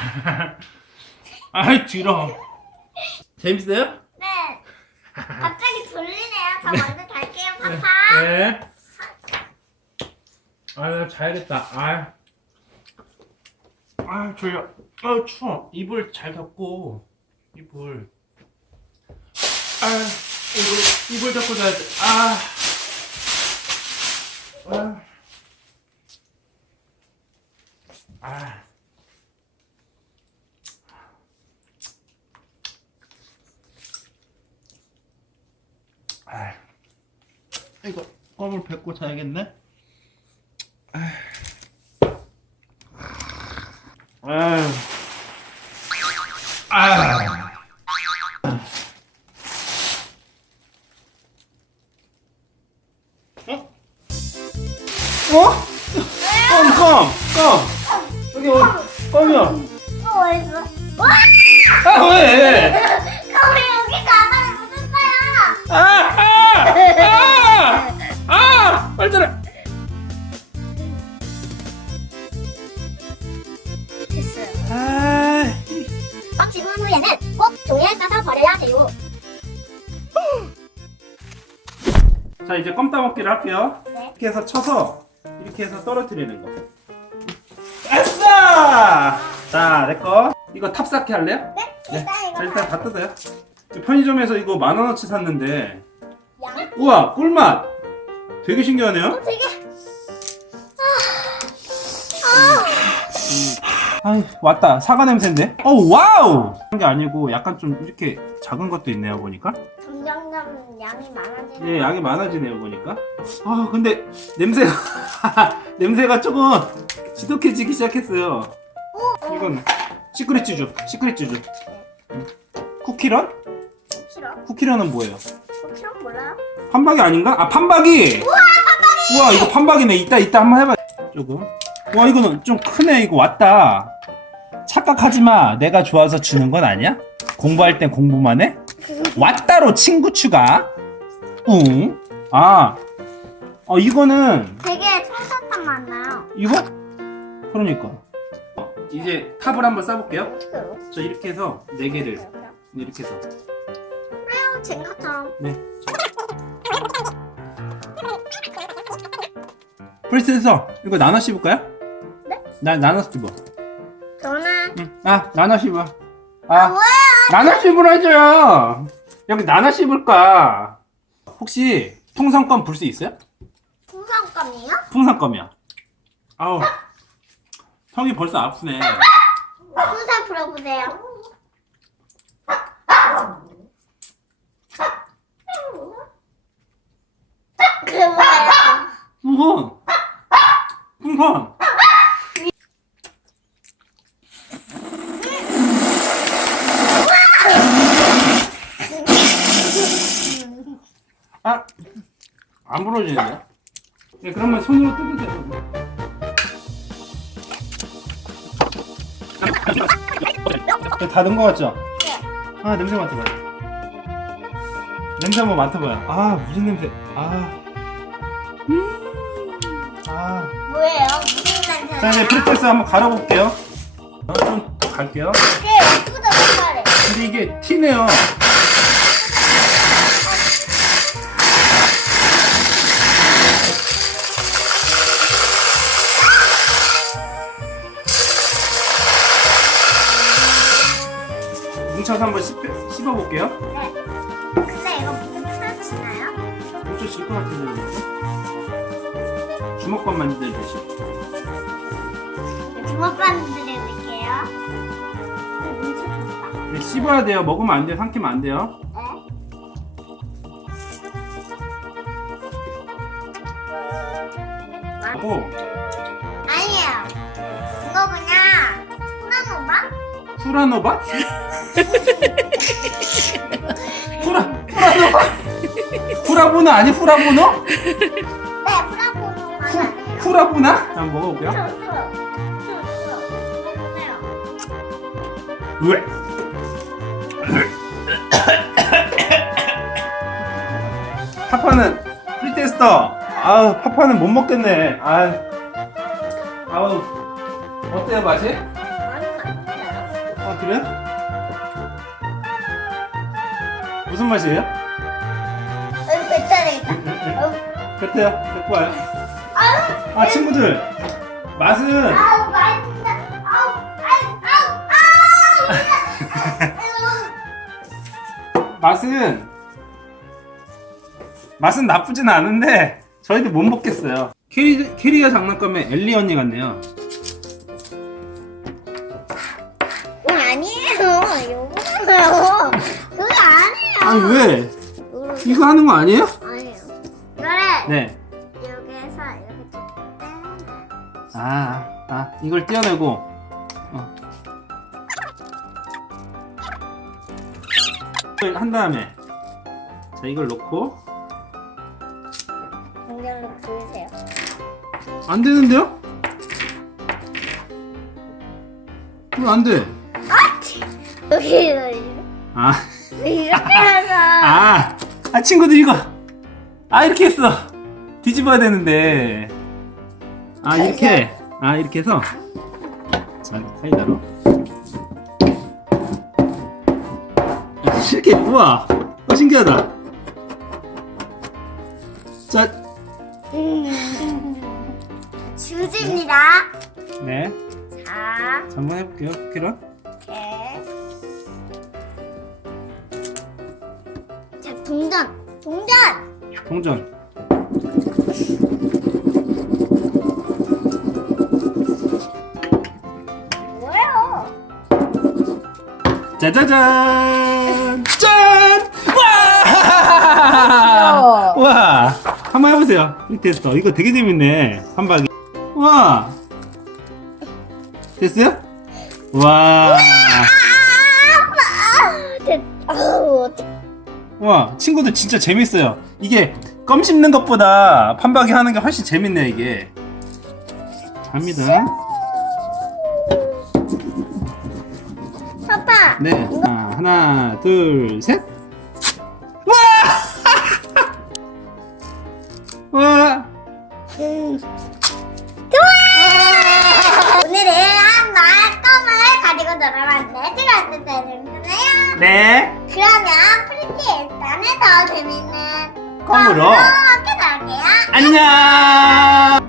아이 들어. 재밌어요? 네. 갑자기 졸리네요. 저 먼저 갈게요, 파파. 네. 아유 자야겠다. 아. 아 졸려. 아 추워. 이불 잘 덮고 이불. 아 이불 이불 덮고 자야 돼. 아. 아. 아. 아. 이거 껌을 뱉고 자야겠네. 아유. 아. 어? 어? 껌, 껌, 껌. 여기 어, 껌이야. 와! 아, 왜? 거기 여기 가방에 묻었어요. 아, 아, 아, 됐어요. 아, 꽉 집은 후에는 꼭 종이에 싸서 버려야 돼요. 자 이제 껌 따 먹기를 할게요. 네. 이렇게 해서 쳐서 이렇게 해서 떨어뜨리는 거. 아싸! 자, 내 거. 이거 탑쌓기 할래요? 네? 네. 일단 자, 이거 일단 다다 뜯어요. 편의점에서 이거 만 원어치 샀는데, 양. 우와, 꿀맛! 되게 신기하네요? 되게 아이, 왔다. 사과 냄새인데? 오, 와우! 그런 게 아니고, 약간 좀 이렇게 작은 것도 있네요, 보니까. 점점점 양이 많아지는. 예, 양이 많아지네요, 보니까. 아, 근데 냄새가, 냄새가 조금 지독해지기 시작했어요. 이건 시크릿 쭈주, 시크릿 쭈주. 음. 쿠키런? 싫어. 쿠키런은 뭐예요? 판박이 아닌가? 아, 판박이! 우와, 판박이! 우와, 이거 판박이네. 이따, 이따 한번 해봐. 조금. 와, 이거는 좀 크네. 이거 왔다. 착각하지 마. 내가 좋아서 주는 건 아니야? 공부할 땐 공부만 해? 왔다로 친구 추가. 응. 아. 어, 이거는, 되게 솜사탕 많나요? 이거? 그러니까. 어, 이제 탑을 한번 싸볼게요. 저 이렇게 해서 네 개를. 이렇게 해서. 그래요, 젠가처럼. 네. 프리스에서 이거 나눠 씹을까요? 네? 나 나눠 씹어. 저는 응. 아 나눠 씹어. 아 뭐야? 나눠 씹으라죠. 여기 나눠 씹을까? 혹시 풍선껌 불 수 있어요? 풍선껌이요? 풍선껌이야. 아우 형이 벌써 아프네. 풍선 불어보세요. 그 뭐예요? 풍선. 풍선. 아, 안 부러지는데? 네, 그러면 손으로 뜯으세요. 네, 다된 거 같죠? 아, 냄새 맡아봐요. 냄새 한번 맡아봐요. 아, 무슨 냄새? 아. 뭐예요? 무슨? 자, 이제 프리테스 한번 갈아볼게요. 어, 좀 갈게요. 꽤 예쁘다 색깔이. 근데 이게 티네요. 뭉쳐서 한번 씹, 씹어볼게요. 네. 근데 이거 무슨 편지나요? 엄청 질것 같은데, 이거? 주먹밥 만들듯이. 주먹밥 드려볼게요. 뭉쳐줬다. 네, 씹어야 돼요. 먹으면 안 돼요. 삼키면 안 돼요. 네. 하고, 아니에요. 이거 그냥 후라노바? 후라노바? 후라, 후라노바? 후라보나 아니 후라보노? 네, 후라노 후라보나? 한번 먹어볼게요. 왜? 파파는 프리테스터. 아우 파파는 못 먹겠네. 아, 아우 어때요 맛이? 아 그래? 무슨 맛이에요? 뱉어야 되겠다. 어, 뱉어요. 뱉고 와요. 아우, 아 친구들 맛은 아우, 맛있다. 아우, 아우, 아우, 아우. 맛은 맛은 나쁘진 않은데 저희도 못 먹겠어요. 캐리 캐리어 장난감의 엘리 언니 같네요. 그거 아니에요. 요거잖아요. 그거 아니에요. 아니 왜? 이거 이거 하는 거 아니에요? 아니에요. 그래. 네. 아, 아 이걸 떼어내고 어. 한 다음에 자 이걸 넣고 공격로 보이세요. 안 되는데요? 이거 안 돼. 여기 이렇게 아, 이렇게 해서 아, 아 친구들 이거 아 이렇게 했어. 뒤집어야 되는데 아 이렇게 아 이렇게 해서 자 사이다로 이렇게 우와 어, 신기하다. 자, 주지입니다. 네, 자, 자, 한번 해볼게요. 이렇게. 자, 동전. 동전. 동전. 짜자잔! 짠! 와! 와! 한번 해보세요. 이 됐어. 이거 되게 재밌네. 한박이. 와! 됐어요? 와! 와, 친구들 진짜 재밌어요. 이게 껌 씹는 것보다 판박이 하는 게 훨씬 재밌네, 이게. 갑니다. 네. 자, 하나, 둘, 셋. 와! 와! 오늘은 한말 껌을 가지고 놀아봤는데 즐거웠는데 재밌었나요? 네. 그러면 프리티 일단은 더 재밌는 껌으로. 함께 놀게요. 안녕!